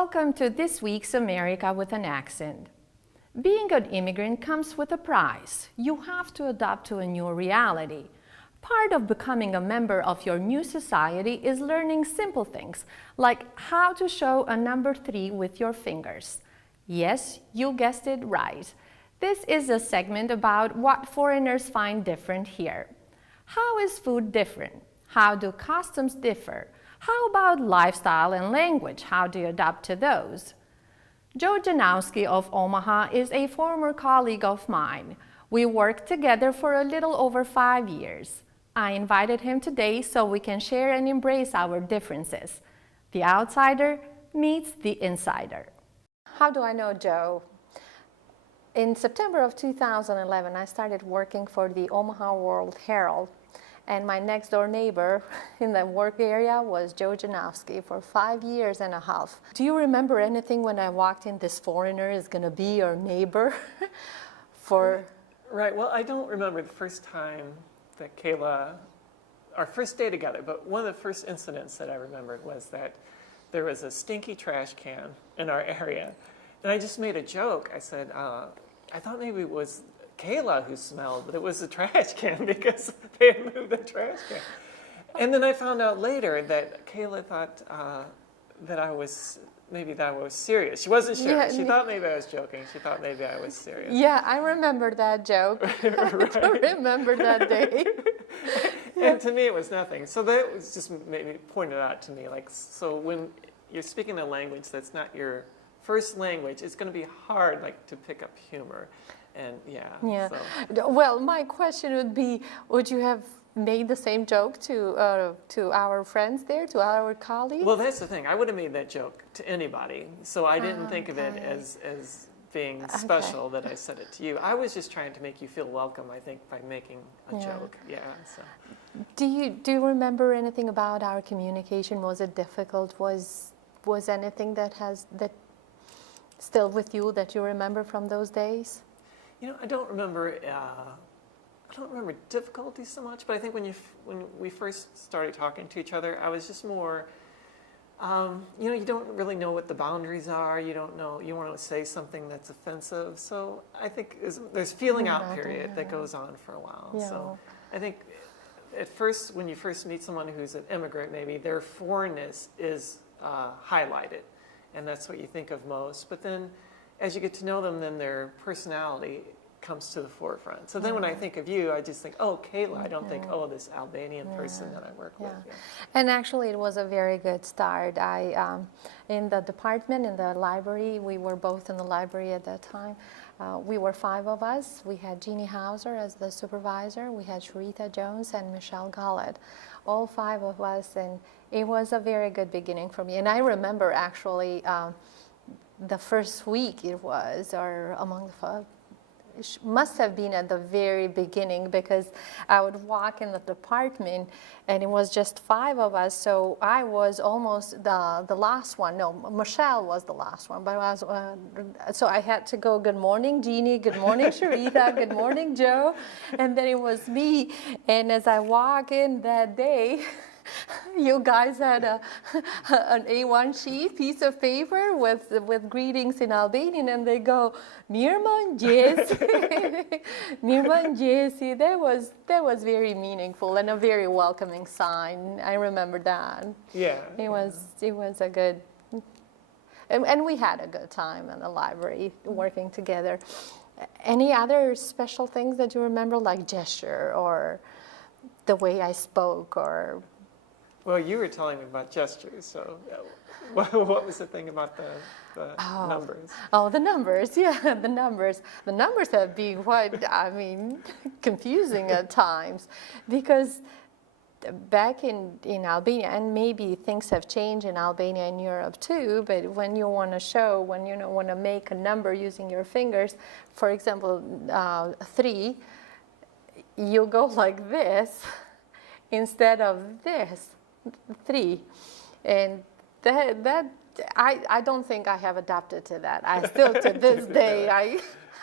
Welcome to this week's America with an Accent. Being an immigrant comes with a price. You have to adapt to a new reality. Part of becoming a member of your new society is learning simple things, like how to show a number 3 with your fingers. Yes, you guessed it right. This is a segment about what foreigners find different here. How is food different? How do customs differ? How about lifestyle and language? How do you adapt to those? Joe Janowski of Omaha is a former colleague of mine. We worked together for a little over 5 years. I invited him today so we can share and embrace our differences. The outsider meets the insider. How do I know Joe? In September of 2011, I started working for the Omaha World Herald. And my next door neighbor in the work area was Joe Janowski for 5 years and a half. Do you remember anything when I walked in, this foreigner is going to be your neighbor? Right, well, I don't remember the first time that Kayla, our first day together, but one of the first incidents that I remembered was that there was a stinky trash can in our area. And I just made a joke. I said, I thought maybe it was Kayla who smelled, but it was the trash can because they had moved the trash can. And then I found out later that Kayla thought that I was serious. She wasn't sure. Yeah, she thought maybe I was joking. She thought maybe I was serious. Yeah, I remember that joke. Right. I remember that day. And to me it was nothing. So that was just maybe pointed out to me. Like, so when you're speaking a language that's not your first language, it's going to be hard, like, to pick up humor. And yeah. So. Well, my question would be, would you have made the same joke to our friends there, to our colleagues? Well, that's the thing. I would have made that joke to anybody. So I didn't think of it as being special that I said it to you. I was just trying to make you feel welcome, I think, by making a joke. Yeah. So. Do you remember anything about our communication? Was it difficult? Was anything that still with you that you remember from those days? You know, I don't remember difficulty so much, but I think when we first started talking to each other, I was just more, you don't really know what the boundaries are. You don't know, you want to say something that's offensive. So I think there's feeling out period that goes on for a while. Yeah. So I think at first, when you first meet someone who's an immigrant, maybe their foreignness is highlighted, and that's what you think of most. But then as you get to know them, then their personality comes to the forefront. So then when I think of you, I just think, oh, Kayla. I don't think, oh, this Albanian person that I work with. Yeah. And actually, it was a very good start. In the department, in the library, we were both in the library at that time. We were 5 of us. We had Jeannie Hauser as the supervisor. We had Sharita Jones and Michelle Gollett. All 5 of us, and it was a very good beginning for me. And I remember actually the first week it was, or among the must have been at the very beginning, because I would walk in the department and it was just 5 of us, so I was almost the last one. No, Michelle was the last one, but I was, so I had to go, good morning Jeannie, good morning Sharita, good morning Joe, and then it was me. And as I walk in that day, you guys had an A1 sheet, piece of paper with greetings in Albanian, and they go, Mirman Jesi. Mirman Jesi. That was very meaningful and a very welcoming sign. I remember that. Yeah. It was a good, and we had a good time in the library working together. Any other special things that you remember, like gesture or the way I spoke, or? Well, you were telling me about gestures, so what was the thing about the numbers? Oh, the numbers, yeah, the numbers. The numbers have been quite, confusing at times, because back in Albania, and maybe things have changed in Albania and Europe too, but when you want to show, when you want to make a number using your fingers, for example, 3, you go like this instead of this. 3, and that I don't think I have adapted to that. I still to this day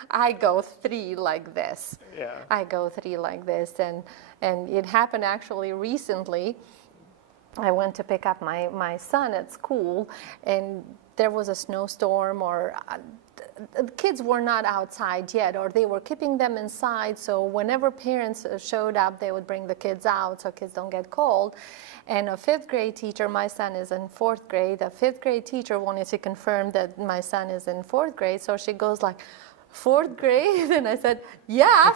I go 3 like this. Yeah. I go 3 like this, and it happened actually recently. I went to pick up my son at school, and there was a snowstorm, or the kids were not outside yet, or they were keeping them inside. So whenever parents showed up, they would bring the kids out so kids don't get cold. And a 5th grade teacher, my son is in 4th grade, a 5th grade teacher wanted to confirm that my son is in 4th grade. So she goes like, 4th grade? And I said, yeah.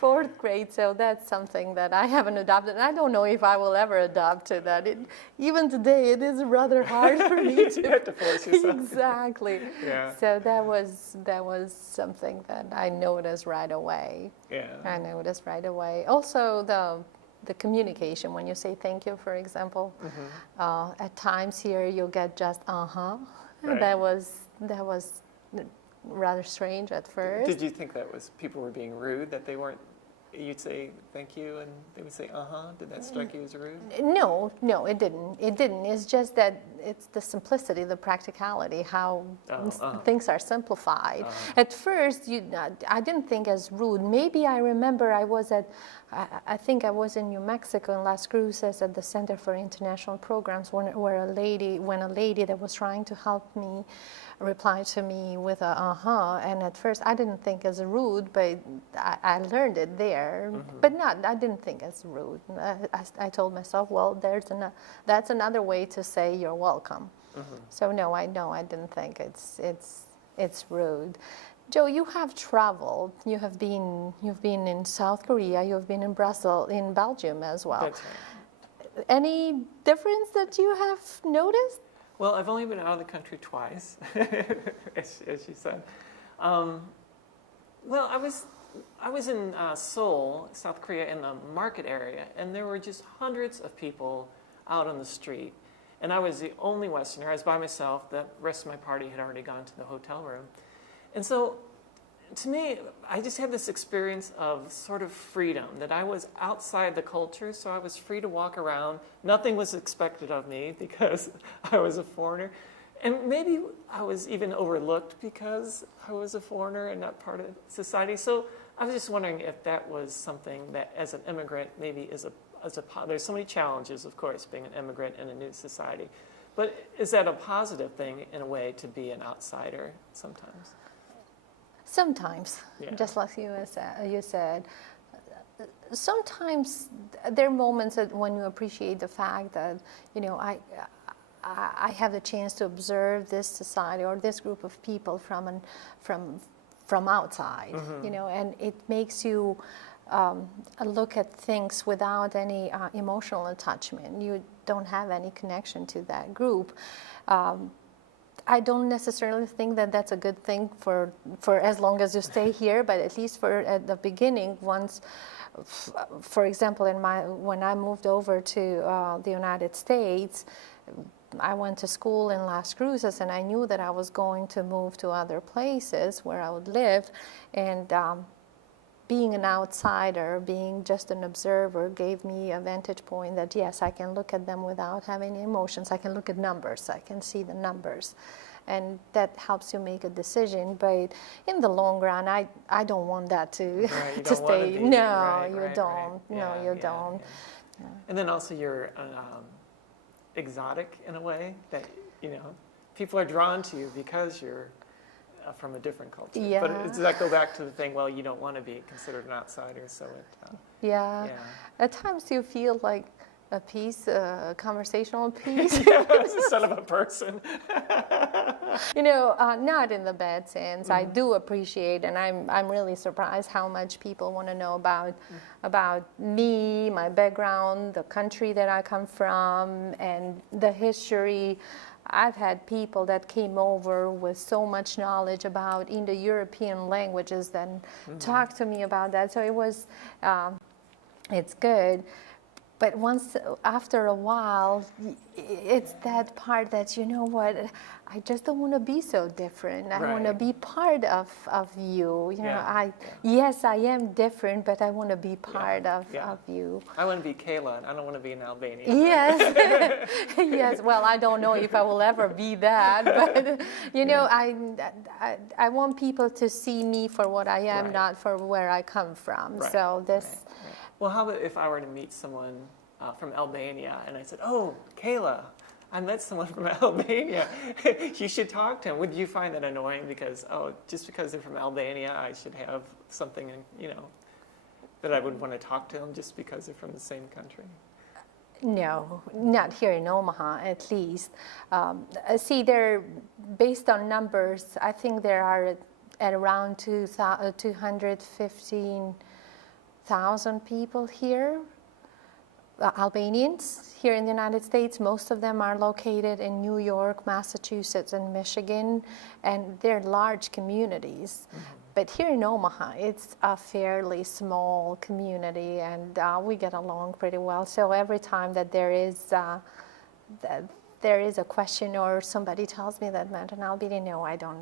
Fourth grade, so that's something that I haven't adopted. And I don't know if I will ever adopt to that. Even today, it is rather hard for me to. You have to force yourself. Exactly. Yeah. So that was something that I noticed right away. Yeah. I noticed right away. Also, the communication, when you say thank you, for example, at times here you'll get just Right. That was rather strange at first. Did you think that was people were being rude, that they weren't, you'd say thank you and they would say Did that strike you as rude? No, it didn't. It's just that it's the simplicity, the practicality, how things are simplified. At first, I didn't think as rude. Maybe I remember I think I was in New Mexico in Las Cruces at the Center for International Programs when a lady that was trying to help me replied to me with and at first I didn't think as rude, but I learned it there. But I didn't think as rude. I told myself, well, that's another way to say you're welcome. So no, I didn't think it's rude. Joe, you have traveled. You've been in South Korea. You've been in Brussels, in Belgium as well. That's right. Any difference that you have noticed? Well, I've only been out of the country twice, as you said. Well, I was in Seoul, South Korea, in the market area, and there were just hundreds of people out on the street. And I was the only Westerner. I was by myself. The rest of my party had already gone to the hotel room. And so, to me, I just had this experience of sort of freedom, that I was outside the culture, so I was free to walk around. Nothing was expected of me because I was a foreigner. And maybe I was even overlooked because I was a foreigner and not part of society. So I was just wondering if that was something that, as an immigrant, maybe there's so many challenges, of course, being an immigrant in a new society. But is that a positive thing, in a way, to be an outsider sometimes? Sometimes, Yeah. just like you said, sometimes there are moments when you appreciate the fact that, I have the chance to observe this society or this group of people from outside, and it makes you look at things without any emotional attachment. You don't have any connection to that group. I don't necessarily think that that's a good thing for as long as you stay here, but at least at the beginning, once, for example, when I moved over to the United States, I went to school in Las Cruces, and I knew that I was going to move to other places where I would live, and being an outsider, being just an observer, gave me a vantage point that, yes, I can look at them without having emotions. I can look at numbers. I can see the numbers. And that helps you make a decision. But in the long run, I don't want that to stay. No, you don't. No, you don't. Yeah. And then also you're exotic in a way that, people are drawn to you because you're from a different culture. Yeah. But does that go back to the thing, well, you don't want to be considered an outsider, so yeah. At times you feel like a piece, a conversational piece. It's a son of a person. Not in the bad sense. I do appreciate, and I'm really surprised how much people want to know about me, my background, the country that I come from, and the history. I've had people that came over with so much knowledge about Indo-European languages and talked to me about that. So it was, it's good. But after a while, it's that part that, I just don't want to be so different. I want to be part of you. Yes, I am different, but I want to be part of you. I want to be Kayla, and I don't want to be an Albanian. Yes, yes. Well, I don't know if I will ever be that, but I want people to see me for what I am, not for where I come from. Right. So this. Well, how about if I were to meet someone from Albania, and I said, "Oh, Kayla, I met someone from Albania. You should talk to him. Would you find that annoying because, oh, just because they're from Albania, I should have something, that I would want to talk to them just because they're from the same country? No, not here in Omaha, at least. See, based on numbers, I think there are at around 215,000 people here. Albanians here in the United States. Most of them are located in New York, Massachusetts, and Michigan, and they're large communities. Mm-hmm. But here in Omaha, it's a fairly small community, and we get along pretty well. So every time that there is a question or somebody tells me that meant an Albanian, no, I don't.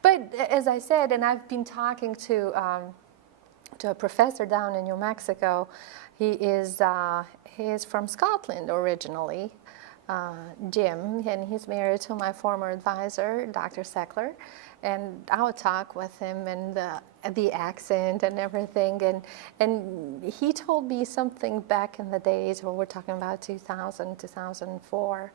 But as I said, and I've been talking to a professor down in New Mexico. He is from Scotland originally, Jim, and he's married to my former advisor, Dr. Seckler. And I would talk with him and the accent and everything. And he told me something back in the days where we're talking about 2000, 2004.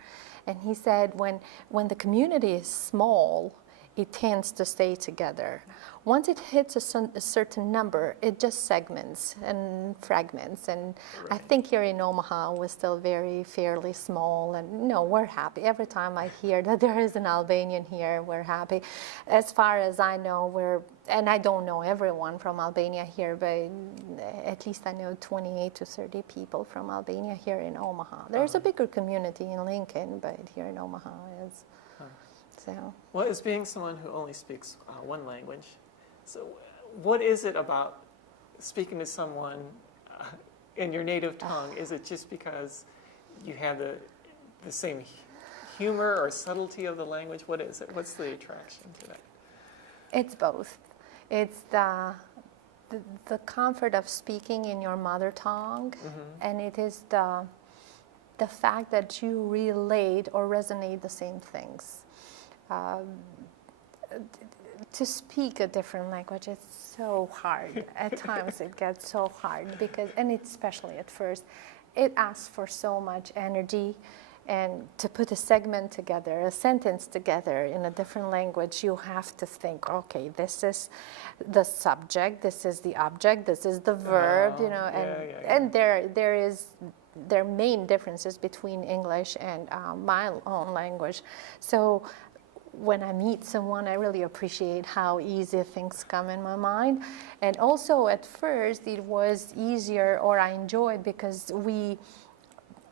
And he said when the community is small, it tends to stay together. Once it hits a certain number, it just segments and fragments. And right. I think here in Omaha, we're still fairly small. And no, we're happy. Every time I hear that there is an Albanian here, we're happy. As far as I know, and I don't know everyone from Albania here, but at least I know 28 to 30 people from Albania here in Omaha. There's a bigger community in Lincoln, but here in Omaha is. So. Well, as being someone who only speaks one language, so what is it about speaking to someone in your native tongue? Is it just because you have the same humor or subtlety of the language? What is it? What's the attraction to that? It's both. It's the comfort of speaking in your mother tongue, mm-hmm. and it is the fact that you relate or resonate the same things. To speak a different language is so hard. At times it gets so hard and especially at first, it asks for so much energy. And to put a segment together, a sentence together in a different language, you have to think, okay, this is the subject, this is the object, this is the verb, and there are main differences between English and my own language. So when I meet someone, I really appreciate how easy things come in my mind. And also at first it was easier, or I enjoyed, because we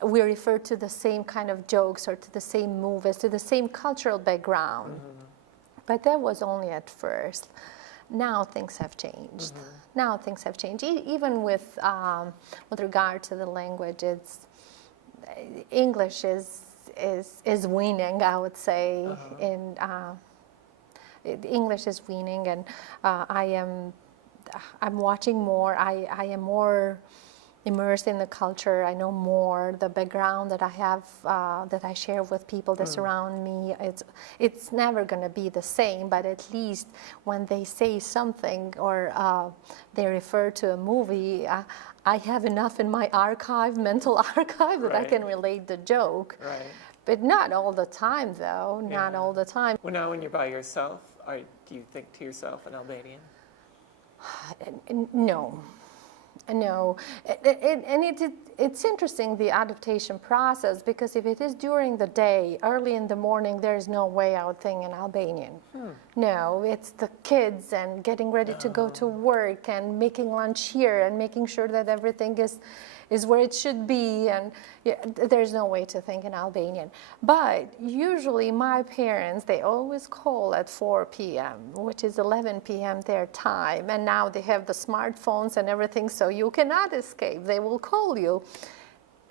refer to the same kind of jokes or to the same movies, to the same cultural background. Mm-hmm. But that was only at first. Now things have changed. Mm-hmm. Now things have changed. Even with regard to the language, English is winning, I would say. Uh-huh. English is winning, and I'm watching more. I am more immersed in the culture. I know more. The background that I have, that I share with people that surround me, it's never going to be the same, but at least when they say something or they refer to a movie, I have enough in my mental archive, that I can relate the joke. Right. But not all the time, though. Yeah. Not all the time. Well, now when you're by yourself, do you think to yourself in Albanian? No. No, it's interesting, the adaptation process, because if it is during the day, early in the morning, there's no way I would think in Albanian. No, it's the kids and getting ready to go to work and making lunch here and making sure that everything is where it should be, and there's no way to think in Albanian. But usually my parents, they always call at 4 p.m., which is 11 p.m. their time, and now they have the smartphones and everything, so you cannot escape. They will call you.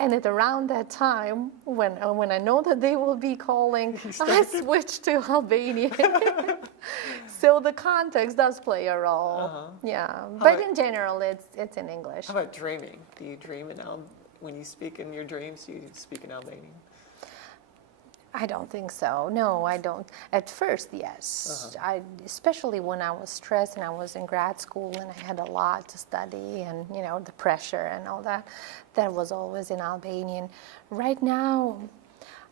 And at around that time, when I know that they will be calling, I switch to Albanian. So the context does play a role. Uh-huh. Yeah, but in general, it's in English. How about dreaming? Do you dream when you speak in your dreams? Do you speak in Albanian? I don't think so. No, I don't. At first, yes. Uh-huh. Especially when I was stressed and I was in grad school and I had a lot to study and, the pressure and all that. That was always in Albanian. Right now,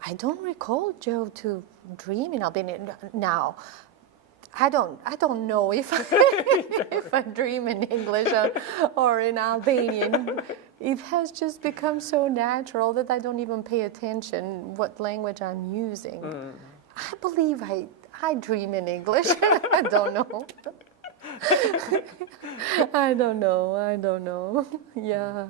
I don't recall, Joe, to dream in Albanian. Now, I don't know if if I dream in English or in Albanian. It has just become so natural that I don't even pay attention what language I'm using. I believe I dream in English. I don't know. I don't know. Yeah.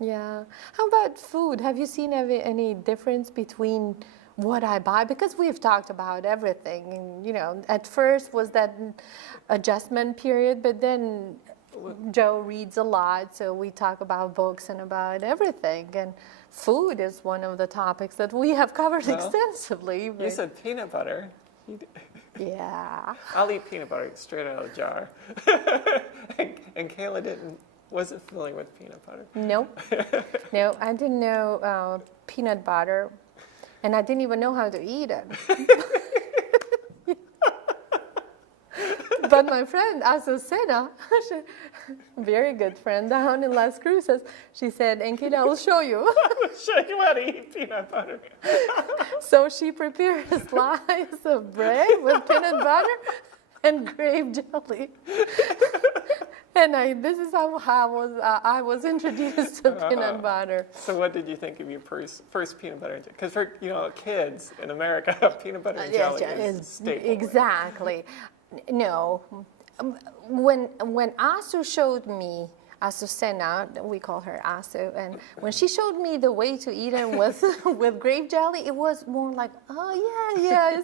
Yeah. How about food? Have you seen any difference between what I buy? Because we've talked about everything. And, you know, at first was that adjustment period, but then Joe reads a lot, so we talk about books and about everything. And food is one of the topics that we have covered extensively. You said peanut butter. Yeah. I'll eat peanut butter straight out of the jar. and Kayla wasn't familiar with peanut butter. Nope. No, I didn't know peanut butter, and I didn't even know how to eat it. But my friend, Azucena, very good friend down in Las Cruces, she said, Enkela, I will show you. I'll show you how to eat peanut butter. So she prepared a slice of bread with peanut butter and grape jelly. And this is how I was introduced to peanut butter. So what did you think of your first peanut butter? Because for kids in America, peanut butter and jelly is staple. Exactly. No, when Asu showed me, Azucena, we call her Asu, and when she showed me the way to eat it with grape jelly, it was more like, oh yeah.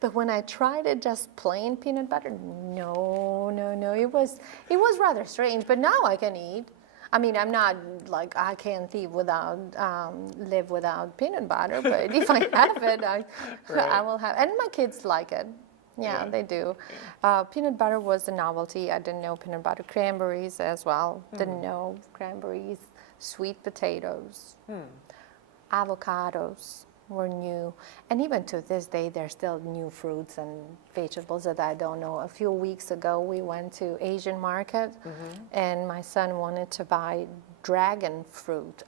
But when I tried it just plain peanut butter, no, it was rather strange. But now I can eat. I mean, I'm not like I can't live without peanut butter, but if I have it, I will have. And my kids like it. Yeah, they do. Peanut butter was a novelty. I didn't know peanut butter. Cranberries as well. Didn't know cranberries. Sweet potatoes. Avocados were new. And even to this day, there's still new fruits and vegetables that I don't know. A few weeks ago, we went to Asian market, and my son wanted to buy dragon fruit.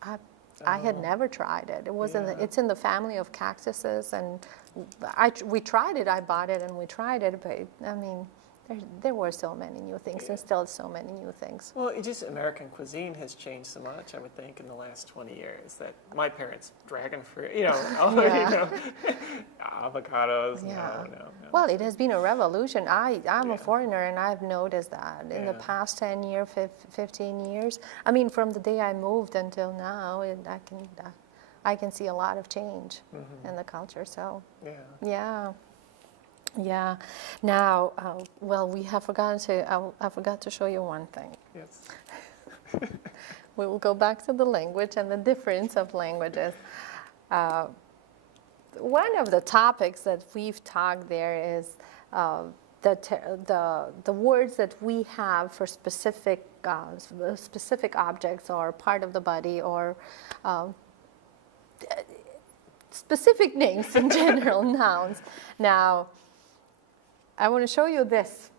I had never tried it. It was it's in the family of cactuses, and we tried it. I bought it and we tried it, but I mean, there were so many new things, and still so many new things. Well, just American cuisine has changed so much, I would think, in the last 20 years. That my parents, dragon fruit, avocados. Yeah. No. Well, it has been a revolution. I'm a foreigner, and I've noticed that in the past 10 years, 15 years. I mean, from the day I moved until now, I can see a lot of change in the culture. So, yeah. Now, we have forgotten to. I forgot to show you one thing. Yes. We will go back to the language and the difference of languages. One of the topics that we've talked there is the words that we have for specific objects or part of the body or specific names in general, nouns. Now, I want to show you this.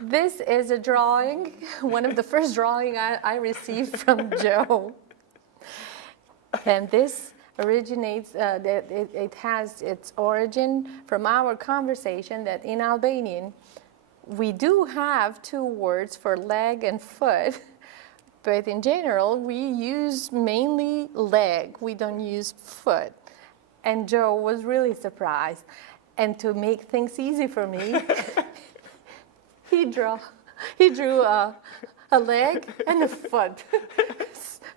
This is a drawing, one of the first drawing I received from Joe. And this originates, it has its origin from our conversation that in Albanian, we do have two words for leg and foot, but in general, we use mainly leg. We don't use foot. And Joe was really surprised. And to make things easy for me, he drew a leg and a foot.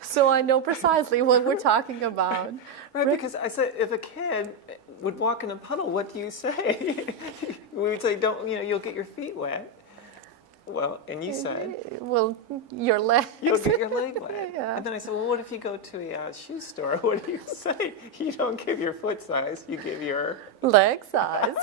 So I know precisely what we're talking about. Right, because I said, if a kid would walk in a puddle, what do you say? We would say, you'll get your feet wet. Well, and you said, well, your leg. You'll get your leg wet. Yeah. And then I said, well, what if you go to a shoe store? What do you say? You don't give your foot size, you give your leg size.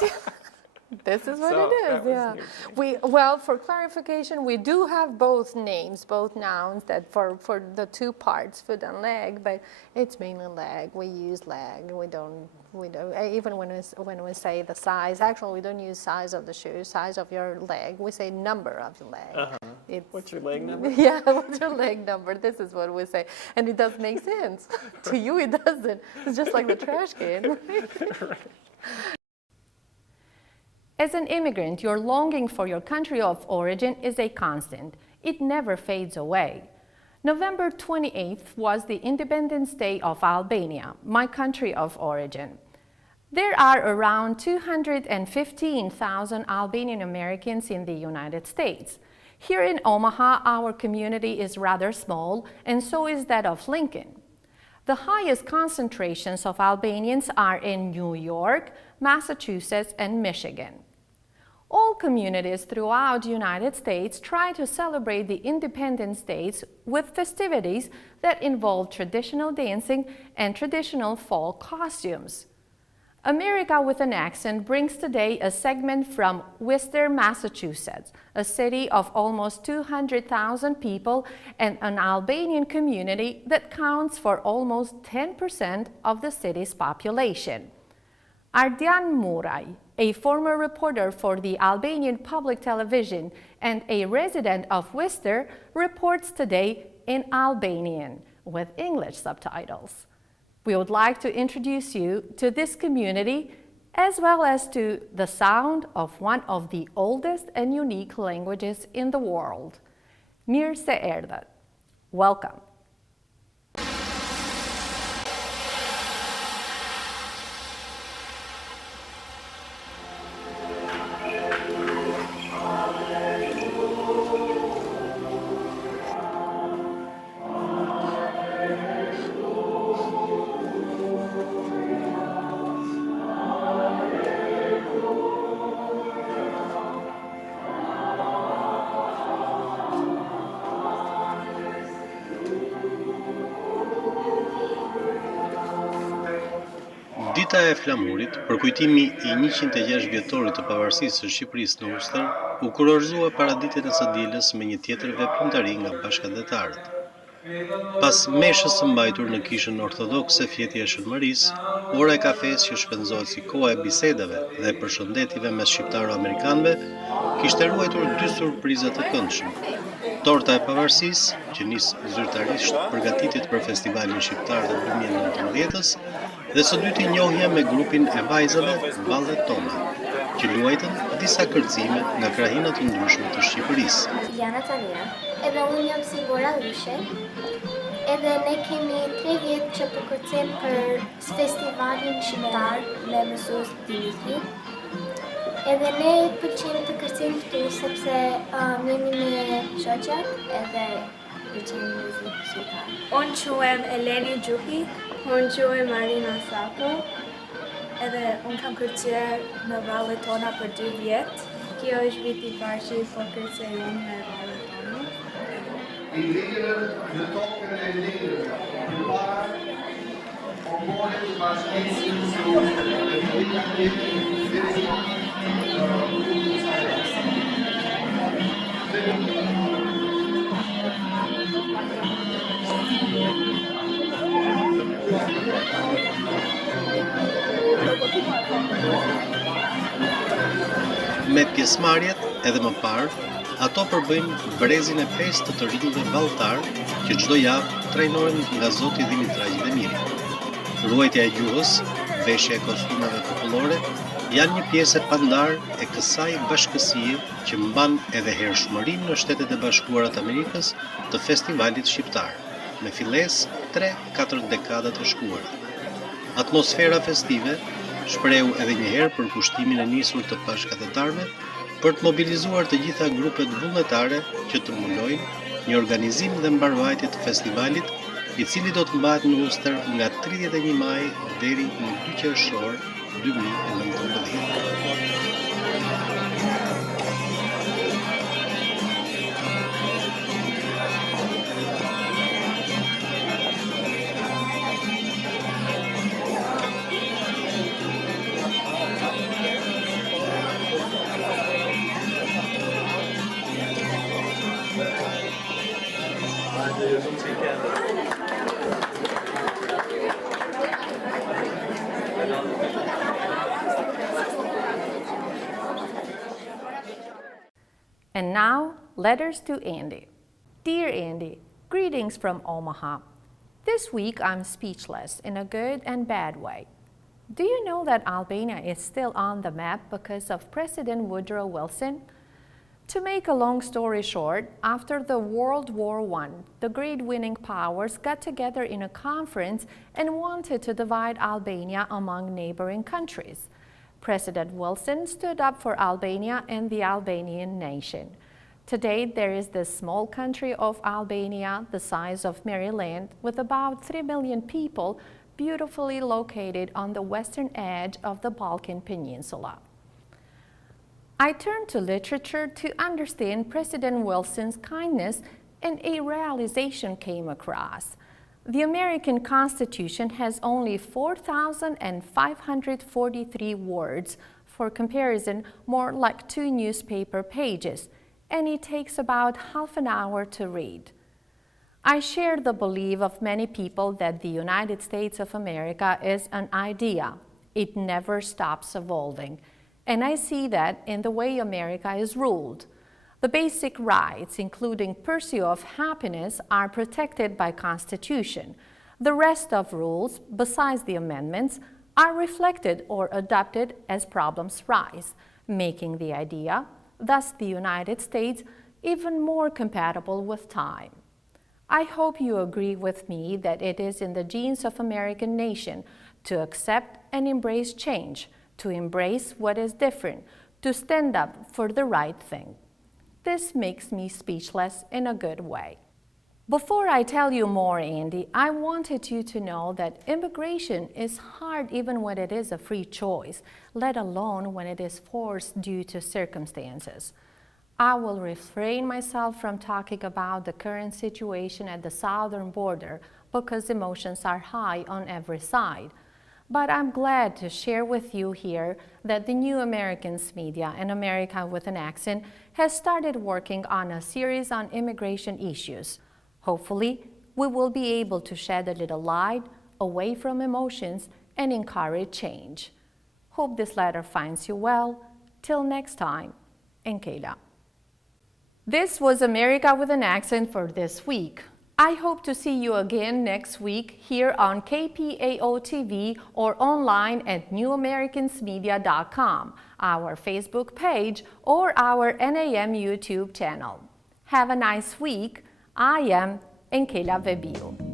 This is what So it that is, was yeah. new. Well, for clarification, we do have both names, both nouns that for the two parts, foot and leg, but it's mainly leg. We use leg. We don't even when we say the size, actually we don't use size of the shoe, size of your leg. We say number of your leg. Uh-huh. What's your leg number? Yeah, what's your leg number? This is what we say. And it does make sense. To you, it doesn't. It's just like the trash can. Right. As an immigrant, your longing for your country of origin is a constant. It never fades away. November 28th was the Independence Day of Albania, my country of origin. There are around 215,000 Albanian-Americans in the United States. Here in Omaha, our community is rather small, and so is that of Lincoln. The highest concentrations of Albanians are in New York, Massachusetts, and Michigan. All communities throughout the United States try to celebrate the Independence Days with festivities that involve traditional dancing and traditional fall costumes. America with an Accent brings today a segment from Worcester, Massachusetts, a city of almost 200,000 people and an Albanian community that counts for almost 10% of the city's population. Ardian Murraj, a former reporter for the Albanian Public Television and a resident of Worcester, reports today in Albanian with English subtitles. We would like to introduce you to this community as well as to the sound of one of the oldest and unique languages in the world. Mirë se erdhët. Welcome. Dita e Flamurit, për kujtimi i 106 vjetorit të pavarësisë së Shqipërisë në Worcester, u kurorëzua para ditën e së dielës me një tjetër veprimtari nga bashkëdhetarët. Pas meshës së mbajtur në kishën ortodokse Fjeti e Shënmërisë, ora e kafes që shpenzohet si koha e bisedave dhe përshëndetjeve mes shqiptaro-amerikanëve, kishte ruajtur dy surpriza të këndshme. Torta e pavarësisë, që nis zyrtarisht përgatitet për festivalin shqiptar të 2019-s, dhe së dyti njohja me grupin e vajzave Vallet Tona, që luajtën disa kërcime nga krahinat të ndryshme të Shqipërisë. Jana Talia, edhe unë jam si Bora Lushe, edhe ne kemi 3 vjetë që përkërcem për festivalin shqiptar me mësues Dimiti. Edhe ne pëlqejmë të kërcejmë këtu sepse jemi me shoqat edhe pëlqejmë muzikë shqiptare. Unë quhem Eleni Gjupi, unë quhem Marina Sako, edhe unë kam kërcer në Vallet Tona për 2 vjetë. Kjo është viti parë që po kërcej unë me Vallet Tona. I liggeren, de toppen en liggeren, maar vanmorgen was Me pjesëmarrjet edhe më parë, ato përbëjnë brezin e 5 të rinjve vallëtar që çdo javë trajnohen nga zoti Dimitraj dhe Miri. Ruajtja e gjuhës, veshja e kostumeve popullore janë një pjesë e pandar e kësaj bashkësie që mban edhe hershmërinë në Shtetet e Bashkuara të Amerikës të festivalit shqiptar, me fillesë 3-4 dekada të shkuara. Atmosfera festive shprehu edhe një herë për kushtimin e nisur të bashkëdhetarëve për të mobilizuar të gjitha grupet vullnetare që të munojnë një organizim dhe mbarvajtje të festivalit, i cili do të mbahet në Worcester nga 31 maj deri në 2 qershor 2019. And now, letters to Andy. Dear Andy, greetings from Omaha. This week I'm speechless in a good and bad way. Do you know that Albania is still on the map because of President Woodrow Wilson? To make a long story short, after the World War I, the great winning powers got together in a conference and wanted to divide Albania among neighboring countries. President Wilson stood up for Albania and the Albanian nation. Today, there is this small country of Albania, the size of Maryland, with about 3 million people, beautifully located on the western edge of the Balkan Peninsula. I turned to literature to understand President Wilson's kindness, and a realization came across. The American Constitution has only 4,543 words, for comparison, more like 2 newspaper pages, and it takes about half an hour to read. I share the belief of many people that the United States of America is an idea. It never stops evolving. And I see that in the way America is ruled. The basic rights, including pursuit of happiness, are protected by Constitution. The rest of rules, besides the amendments, are reflected or adopted as problems rise, making the idea, thus the United States, even more compatible with time. I hope you agree with me that it is in the genes of American nation to accept and embrace change, to embrace what is different, to stand up for the right thing. This makes me speechless in a good way. Before I tell you more, Andy, I wanted you to know that immigration is hard even when it is a free choice, let alone when it is forced due to circumstances. I will refrain myself from talking about the current situation at the southern border because emotions are high on every side. But I'm glad to share with you here that the New Americans Media and America with an Accent has started working on a series on immigration issues. Hopefully, we will be able to shed a little light away from emotions and encourage change. Hope this letter finds you well. Till next time, Enkela. This was America with an Accent for this week. I hope to see you again next week here on KPAO TV or online at newamericansmedia.com, our Facebook page, or our NAM YouTube channel. Have a nice week. I am Enkela Vehbiu.